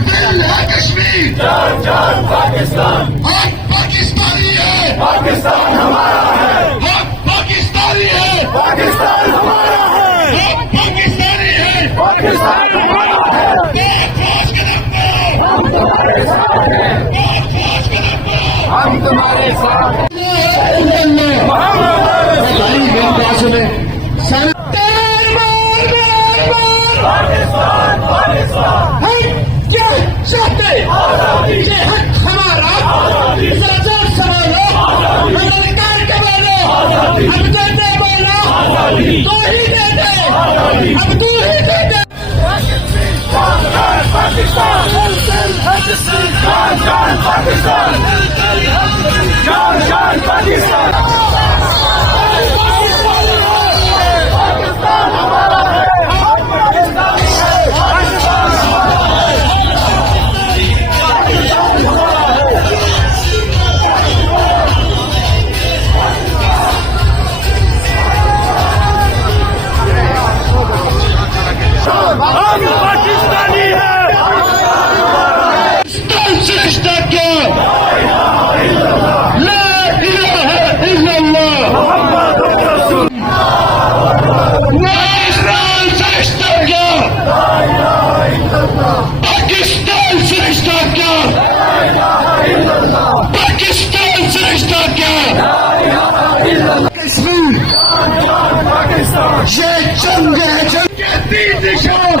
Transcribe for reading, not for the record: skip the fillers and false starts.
दिल है कश्मीर, जान जान पाकिस्तान, हम पाकिस्तानी है, पाकिस्तान हमारा है, हम पाकिस्तानी है, पाकिस्तान हमारा है, हम पाकिस्तानी है, पाकिस्तान हमारा है। फौज के नंबर, हम तुम्हारे साथ हैं, फौज के नंबर, हम तुम्हारे साथ हैं। पाकिस्तान पाकिस्तान क्या चाहते आजादी, ये हक हमारा, आजादी, सजा संभालो, अधिकार के बोलो, आजादी, अब तो दे बोलो, आजादी, तू ही दे दे, आजादी। अब तू ही दे दे। जान जान पाकिस्तान, जान जान पाकिस्तान, जान जान पाकिस्तान। पाकिस्तान हमारा है, पाकिस्तान है, पाकिस्तान हमारा है, पाकिस्तान हमारा है। हम पाकिस्तानी हैं। श्रेष्ठ क्या ला इलाहा इल्लल्लाह मोहम्मद रसूल इस्लाम श्रेष्ठ क्या पाकिस्तान श्रेष्ठ क्या पाकिस्तान श्रेष्ठ क्या कश्मीर पाकिस्तान ये जंग है, जंग के तीन दिशाओं